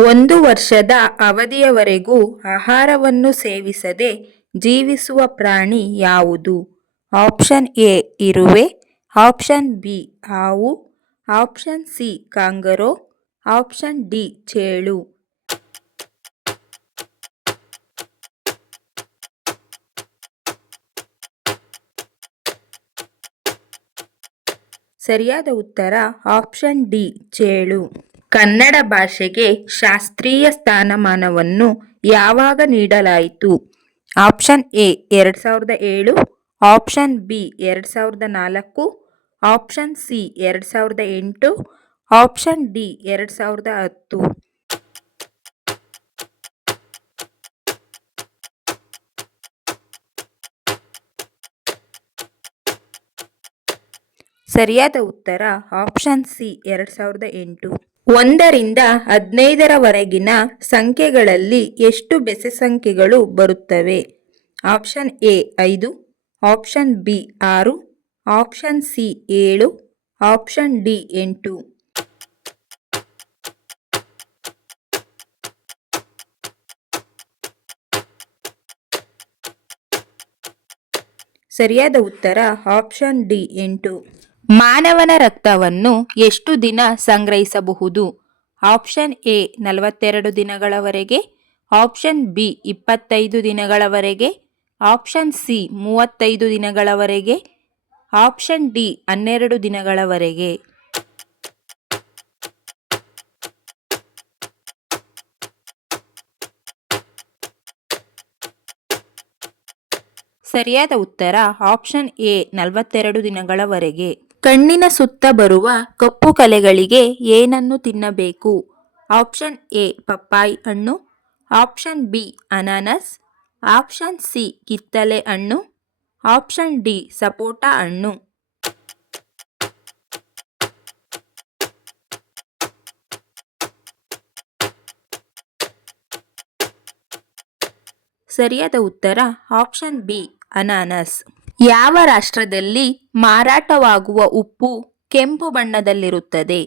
1 ವರ್ಷದ ಅವಧಿಯವರೆಗೂ ಆಹಾರವನ್ನು ಸೇವಿಸದೆ ಜೀವಿಸುವ ಪ್ರಾಣಿ ಯಾವುದು? ಆಪ್ಷನ್ ಎ ಇರುವೆ, ಆಪ್ಷನ್ ಬಿ ಹಾವು, option C kangaroo, option D ಚೇಳು. ಸರಿಯಾದ ಉತ್ತರ ಆಪ್ಷನ್ ಡಿ ಚೇಳು. ಕನ್ನಡ ಭಾಷೆಗೆ ಶಾಸ್ತ್ರೀಯ ಸ್ಥಾನಮಾನವನ್ನು ಯಾವಾಗ ನೀಡಲಾಯಿತು? Option A 2007, option B 2004, option C 2008, option D 2010. ಸರಿಯಾದ ಉತ್ತರ ಆಪ್ಷನ್ ಸಿ 2008. 1ರಿಂದ 15ರವರೆಗಿನ ಸಂಖ್ಯೆಗಳಲ್ಲಿ ಎಷ್ಟು ಬೆಸ ಸಂಖ್ಯೆಗಳು ಬರುತ್ತವೆ? Option A 5, option B 6, option C 7, option D 8. ಸರಿಯಾದ ಉತ್ತರ ಆಪ್ಷನ್ ಡಿ 8. ಮಾನವನ ರಕ್ತವನ್ನು ಎಷ್ಟು ದಿನ ಸಂಗ್ರಹಿಸಬಹುದು? ಆಪ್ಷನ್ ಎ 42 ದಿನಗಳವರೆಗೆ, ಆಪ್ಷನ್ ಬಿ 25 ದಿನಗಳವರೆಗೆ, ಆಪ್ಷನ್ ಸಿ 35 ದಿನಗಳವರೆಗೆ, ಆಪ್ಷನ್ ಡಿ 12 ದಿನಗಳವರೆಗೆ. ಸರಿಯಾದ ಉತ್ತರ ಆಪ್ಷನ್ ಎ 42 ದಿನಗಳವರೆಗೆ. ಕಣ್ಣಿನ ಸುತ್ತ ಬರುವ ಕಪ್ಪು ಕಲೆಗಳಿಗೆ ಏನನ್ನು ತಿನ್ನಬೇಕು? ಆಪ್ಷನ್ ಎ ಪಪ್ಪಾಯಿ ಹಣ್ಣು, ಆಪ್ಷನ್ ಬಿ ಅನಾನಸ್, ಆಪ್ಷನ್ ಸಿ ಕಿತ್ತಳೆ ಹಣ್ಣು, ಆಪ್ಷನ್ ಡಿ ಸಪೋಟ ಹಣ್ಣು. ಸರಿಯಾದ ಉತ್ತರ ಆಪ್ಷನ್ ಬಿ ಅನಾನಸ್. ಯಾವ ರಾಷ್ಟ್ರದಲ್ಲಿ ಮಾರಾಟವಾಗುವ ಉಪ್ಪು ಕೆಂಪು ಬಣ್ಣದಲ್ಲಿರುತ್ತದೆ?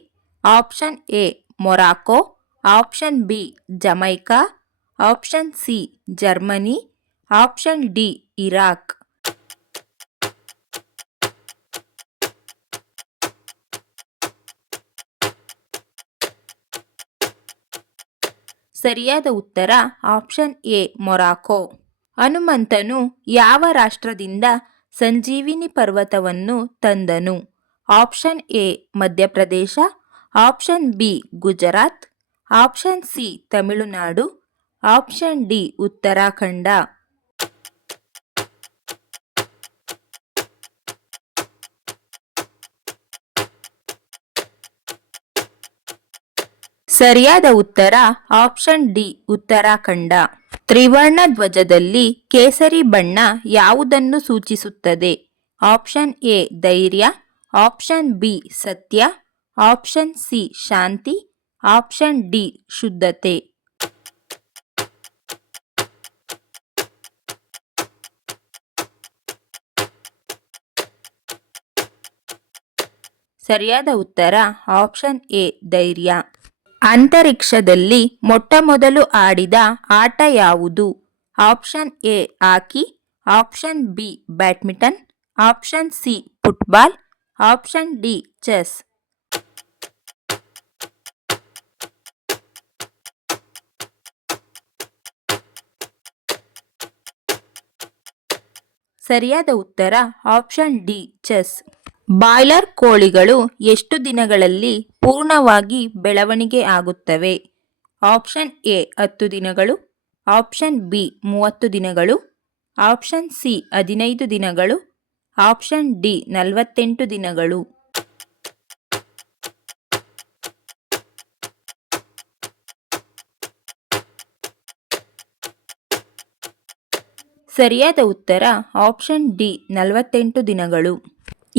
Option A Morocco, option B Jamaica, option C Germany, option D Iraq. ಸರಿಯಾದ ಉತ್ತರ ಆಪ್ಷನ್ ಎ ಮೊರಾಕೊ. ಹನುಮಂತನು ಯಾವ ರಾಷ್ಟ್ರದಿಂದ ಸಂಜೀವಿನಿ ಪರ್ವತವನ್ನು ತಂದನು? Option A Madhya Pradesh, option B Gujarat, option C Tamil Nadu, option D Uttarakhand. ಸರಿಯಾದ ಉತ್ತರ ಆಪ್ಷನ್ ಡಿ ಉತ್ತರಾಖಂಡ. ತ್ರಿವರ್ಣ ಧ್ವಜದಲ್ಲಿ ಕೇಸರಿ ಬಣ್ಣ ಯಾವುದನ್ನು ಸೂಚಿಸುತ್ತದೆ? ಆಪ್ಷನ್ ಎ ಧೈರ್ಯ, ಆಪ್ಷನ್ ಬಿ ಸತ್ಯ, ಆಪ್ಷನ್ ಸಿ ಶಾಂತಿ, ಆಪ್ಷನ್ ಡಿ ಶುದ್ಧತೆ. ಸರಿಯಾದ ಉತ್ತರ ಆಪ್ಷನ್ ಎ ಧೈರ್ಯ. ಅಂತರಿಕ್ಷದಲ್ಲಿ ಮೊಟ್ಟ ಮೊದಲು ಆಡಿದ ಆಟ ಯಾವುದು? Option A hockey, option B badminton, option C football, option D chess. ಸರಿಯಾದ ಉತ್ತರ ಆಪ್ಷನ್ ಡಿ ಚೆಸ್. ಬಾಯ್ಲರ್ ಕೋಳಿಗಳು ಎಷ್ಟು ದಿನಗಳಲ್ಲಿ ಪೂರ್ಣವಾಗಿ ಬೆಳವಣಿಗೆ ಆಗುತ್ತವೆ? ಆಪ್ಷನ್ ಎ 10 ದಿನಗಳು, ಆಪ್ಷನ್ ಬಿ 30 ದಿನಗಳು, ಆಪ್ಷನ್ ಸಿ 15 ದಿನಗಳು, ಆಪ್ಷನ್ ಡಿ 48 ದಿನಗಳು. ಸರಿಯಾದ ಉತ್ತರ ಆಪ್ಷನ್ ಡಿ 48 ದಿನಗಳು.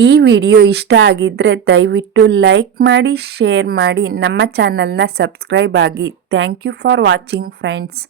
ಈ ವಿಡಿಯೋ ಇಷ್ಟ ಆಗಿದ್ರೆ ದಯವಿಟ್ಟು ಲೈಕ್ ಮಾಡಿ, ಶೇರ್ ಮಾಡಿ, ನಮ್ಮ ಚಾನಲ್ನ ಸಬ್ಸ್ಕ್ರೈಬ್ ಆಗಿ. Thank you for watching friends.